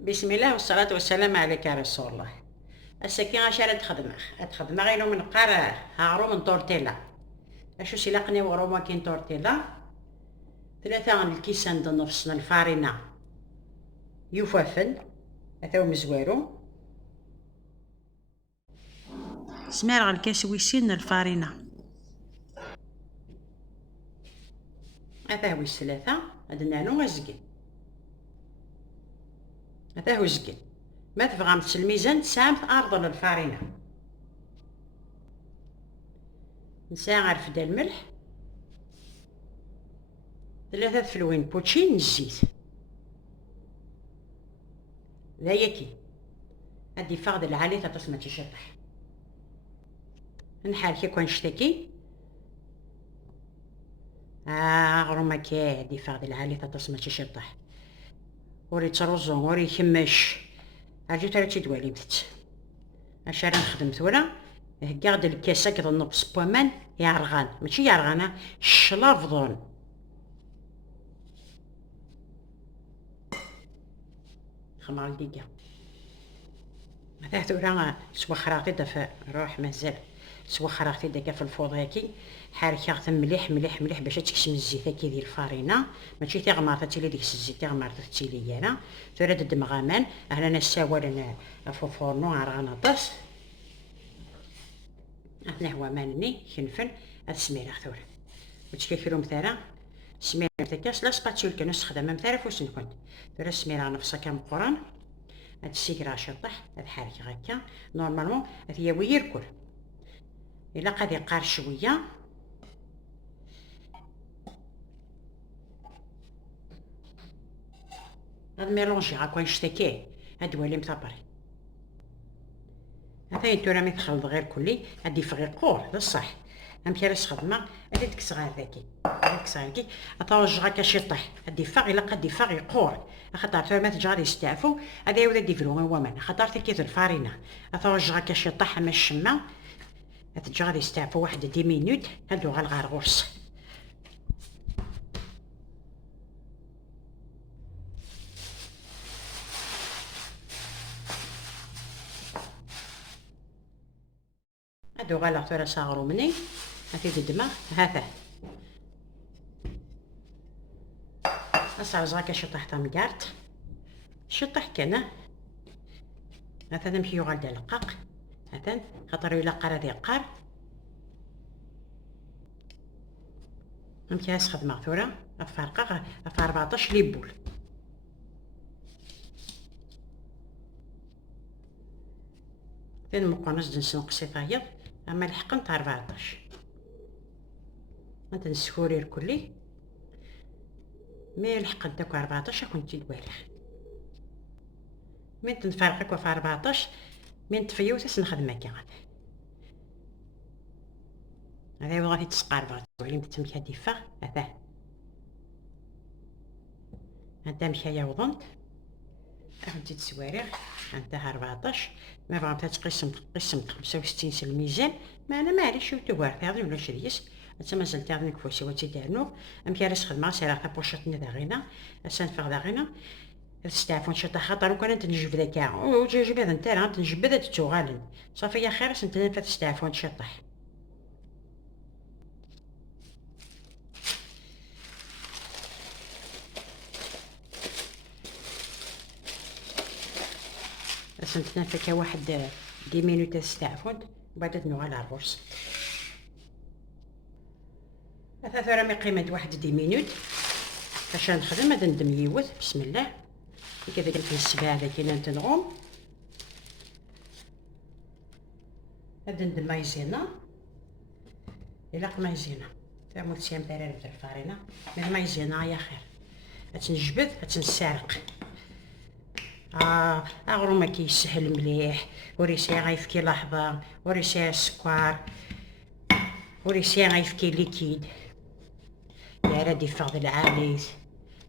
بسم الله والصلاة والسلام عليك يا رسول الله. السكين غاش راه تخدم غير من قرا هاغرو من تورتيلا. اشو سيلاقني وغرو ما كاين تورتيلا. 3 الكيسان د نفسنا الفارينة يوفافن اتاو مزوارو. سمير على الكاس ويسين الفارينة هذا هو 3 هاد نانو غزقل هذا هو زقل. ما تبغى الميزان تسامت ارض الفارينة. نساع رفدا الملح 3 فلوين بوتشين الزيت لا يكي هادي فاقد العالي تاطس ما تشطح نحال كي كون نشتكي غرو ما كاين هادي فاقد العالي تاطس ما تشطح وري تروزو وري كمش عرفتي راه تيدوالي بثت اش راه نخدم ثورا هكا الكاسه كذا نقص بومان يعرغان ماشي يعرغانه شلافضون خمار ديكا مثلا ثورا سوخراطي دفا روح مازال سوخراطي داك في الفوضاكي حركه مليح مليح مليح باش تكشم الزيت كي ديال الفارينه ماشي تيغمارطه تيلي ديك الزيت تيغمارطه تيلي انا ثورا دمغامان انا السوالن فورنو عرغناطس احنا هو ماني خنفن السميره ثورا وتكيكرو مثلا سميره تاكاس لا سباتيول كنستخدم مثلا فوس نكون ثورا السميره نفسها كمقران هاد السيكرا شطح هاد حركه هكا نورمالمون هي ويركل الا قاد يقار شويه هاد ميلونجي هاكا نشتكيه هاد ولي مطبري هذا يتورا مي تخلط غير كلي هادي فغي قور هذا الصح امشي راس خدمه هادي ديك صغار ذاكي هاديك صغار كي اطوج هكا شطح هادي فغ الا قد فغ يقور خاطر ثورا ما تجاري يستعفو هذا يودا ديفرو هو من خاطر كيت الفارينه اطوج هكا شطح ما الشمه تجاري يستعفو واحد 10 مينوت هادو غالغرغوص هادو غالا ثورا صاغرو مني هاتي الدماغ هذا أصعب زغاكا شطح تمقارت شطح كان مثلا نمشي يغال ديال القاق مثلا خاطر إلا قرا ذي قار نمشي نسخد مغثورة أفارقة أف 14 ليبول ثاني مقونس دنسن صفايض أما الحقن تاع 14 انت نسكورير كلي مي الحقن داك 14 كنت تدوالخ من تنفرقك في 14 من تفيوتس نخدم هكا هذا هو غادي تسقارب عليم تمشي هادي فا هذا انت مشايا وظنت انت تسواريغ انت 14 ما بغات تقسم 65 الميزان ما انا معليش توار هذا ولا شريس انت مازال تاعك فوسي وتي دارنو امشي راس خدمه سير بوشتني داغينا اسان فغ داغينا تستعفون شتا خاطر وكان تنجبد كاع وجاجب هذا انت راه تنجبد تتوغالن صافي يا خير انت تستعفون تشطح سنت نفكا واحد 10 مينوت تستعفون وبعد تنوغ على الرز مثلا راه قيمه واحد 10 مينوت باش نخدم هذا ندم يوث بسم الله كذا قلت السبعه هذا كي نتنغوم هذا ندم مايزينا الا مايزينا تاع موتسيام بارد تاع الفارينه من مايزينا يا خير تنجبد تنسارق اغرو ما كيسهل مليح وريسي غيفكي لحظه وريسي السكر وريسي غيفكي ليكيد يا رادي فاض العاليز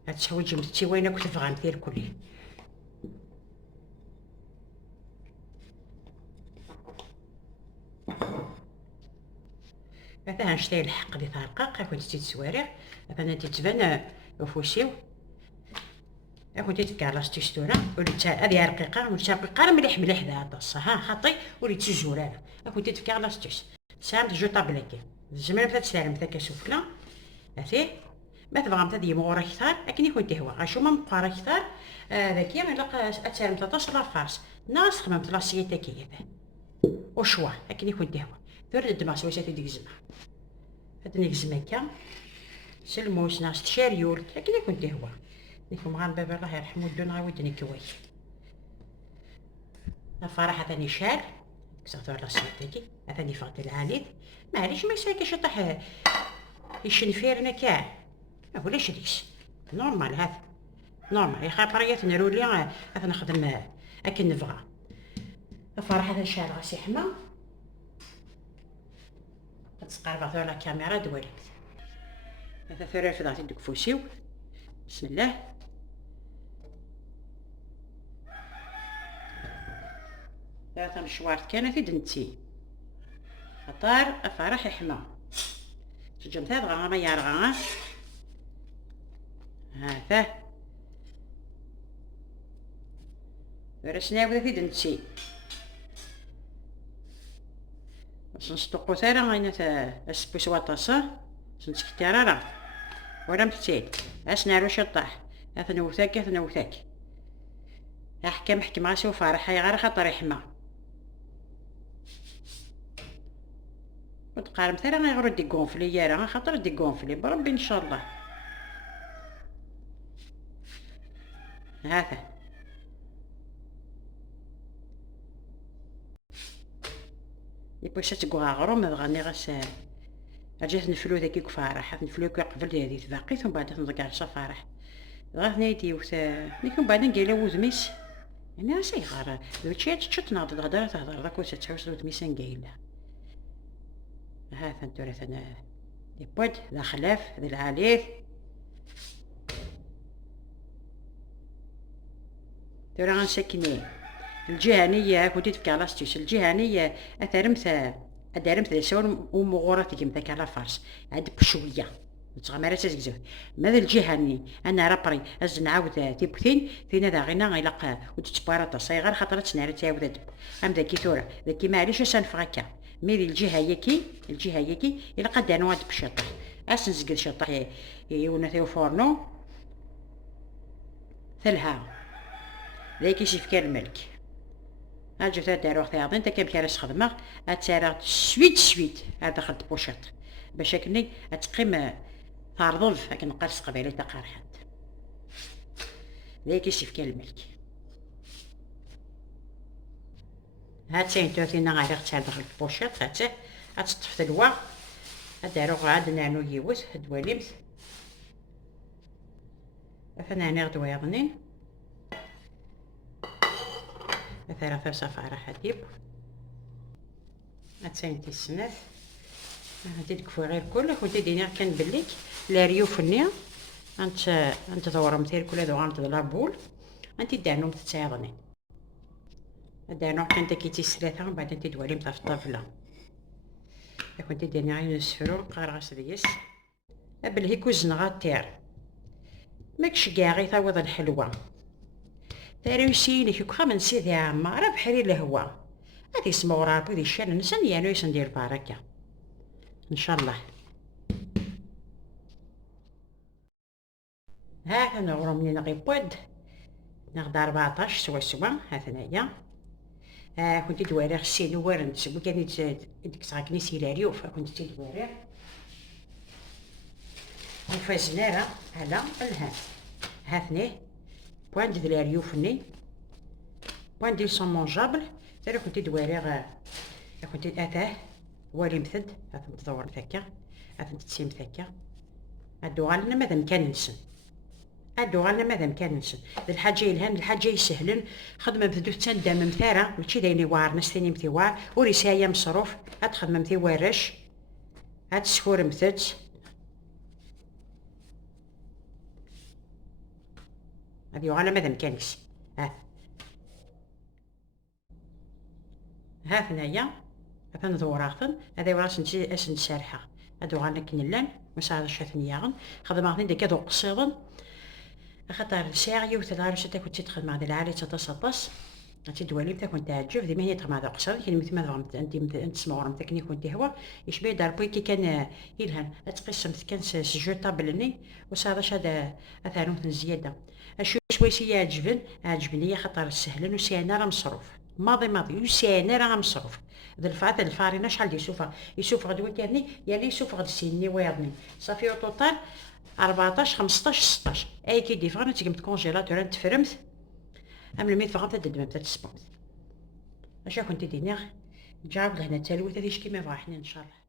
هتسوي جمتي وين كنت تفغان دير كلي مثلا نشتي الحق دي طارقه كنت تسواريغ مثلا تتبان وفوسيو كنتي تفكر لاستيش تورا وليت هذه رقيقه وليت رقيقه مليح مليح ذا ها خاطي وليت زوراره كنتي تفكر لاستيش سامت جو طابلاكي زمان بدا تسالم ذاك سفله هاتي ما تبغى تدي مغورا كثار لكن كنت هو غاشو ما مقارا كثار ذاك يلا اتسالم 13 لافارس ناس خممت لاسيتي كي وشوا لكن كنت هو ثرد ما سويتي ديك الزمان هاد ديك الزمان كا سلموس ناس تشاريول لكن كنت هو ديكم غان بابا الله يرحمو الدون غاودني كوي الفرح ثاني شال كسرتو على سيتي ثاني فقت العاليد معليش ما يساكش طاح يشنفيرنا كاع ما ولاش ديكش نورمال هذا نورمال يا خاطريات نرولي نخدم اكن نبغى الفرح هذا شال غاسي حما تسقربات على الكاميرا دوالي هذا ثرى في ذاتي دوك فوسيو بسم الله ثلاثة مشوارت كانت دنتي خطار افرح حما جمت هذا غا ما يرغى هذا رسنا وذا في دنتي باش نصدقو ثارا غاينا اسبوس واطاسة سنتكتارا راه ولا متسيل اسنارو شطاح اثنا وثاك اثنا وثاك احكام حكم غاسي وفرح هاي غير خاطر يحما وتقارم ثاني غيغرو دي كونفلي يا راه خاطر دي كونفلي بربي ان شاء الله هذا يبغي تقوا غروم غني غاس اجيت نفلو ذاك كفارح نفلو قبل هذه باقي ثم بعد نرجع لصفارح غير نيدي نيكون بعدين قايله وزميس يعني راسي غير دوتشي تشط ناض الغدار تهضر راك وتتحوس وتميسان قايله هذا انتورث انا دي بود ذا خلاف ذا العاليث تورا غنسكني الجهنية كنتي تفكر لاستيش الجهنية ادارمت ذا سور ومغورتي كيما ذاك على فارس عاد بشويه تغمر تزكزو ماذا الجهني انا رابري از نعاود تيبوثين فينا ذا غينا غيلقى وتتبارط صايغر خاطرت نعرف تعاود ام ذاكي ثورة ذاكي معليش سنفغاكا ميري الجهه يكي الا قد انواد بشطح اسنزقد شطح يونثيو فورنو ثلها ذاك يشفكر الملك اجو تدارو خياطين انت كيف كارس خدمه اتسارع سويت هذا دخلت بوشط باش هكني تقيم تارضلف هاك نقرص قبيله تقارحت ذاك يشفكر الملك هاد سينتوثينا غير غتسال داخل البوشيط هتطفي الوا هدارو غاد نعنو يوث دواليمت افناني غدويضنين ثلاثة صفارة حديب هتساينتي السنات هادي دكفو غير كل كنتي ديني كان بليك لا ريوفني انت دورمتي كل هذا غانت لابول انت دانو تتسايضني دانو كنت كيتي ثلاثة من بعد انت دوالي في الطاولة كنت داني عين السفرو قارغاس ديس بالهيك وزنغا تير ماكش كاعي تعوض الحلوة تاروسيني كي خا من سيدي عما راه بحري الهوا هادي سمو رابي دي الشان نسن يانو يسندير البركة ان شاء الله ها انا غرومني نغي بود نغدا 14 سوا ها ثنايا كنت دواري خصيني ورن تسبو كان ديك صاكني سيلاريو فكنت تدواري وفازنارا على الهان هاثني بوان ديال الريوفني بوان ديال سون مونجابل ترى كنت دواري كنت اتاه والي مثد هاث متدور هكا هاث تسيم هكا هادو غالنا ماذا مكان نسن هادو غالنا ماذا مكان نسن الحاجه يلهان الحاجه يسهلن خدمه بدو تندم مثارا ماشي دايني وار ناس ثاني مثيوار ورسايه مصروف هاد خدمه مثيوارش هاد سكور مثد هادي غالا ماذا مكانكس ها ثنايا هذا ندوراغتن هذا وراس نجي اسن سارحه هادو غالا كنلان مساعد شاثنياغن خدمه غادي ديك هادو قصيدن خاطر ساعة يوث العروسة كنت تدخل مع ذي العالي تتصطس انت دوالي متى كنت تعجب ديما هي تغمى ذا قصر كي مثل ما ضغمت انت تسمع متى كني كنت هو يشبه داربوي كي كان يلهن تقسم كان سجو طابلني وصارش هذا اثارهم زياده اشو شوي سي عجبني خاطر سهلن وسيانا راه مصروف ماضي وسيانا راه مصروف ذا الفات الفارينه شحال دي يشوف غدوه كاني يلي يشوف غد سيني ويضني صافي او توتال 14 15 16 اي كي ديفرنت كيما كونجيلاتور تفرمت ام الميت فغمت تدمم تتسبمت اشا كنت دينيغ جاوب لهنا تالوت هذيش كيما راحين ان شاء الله.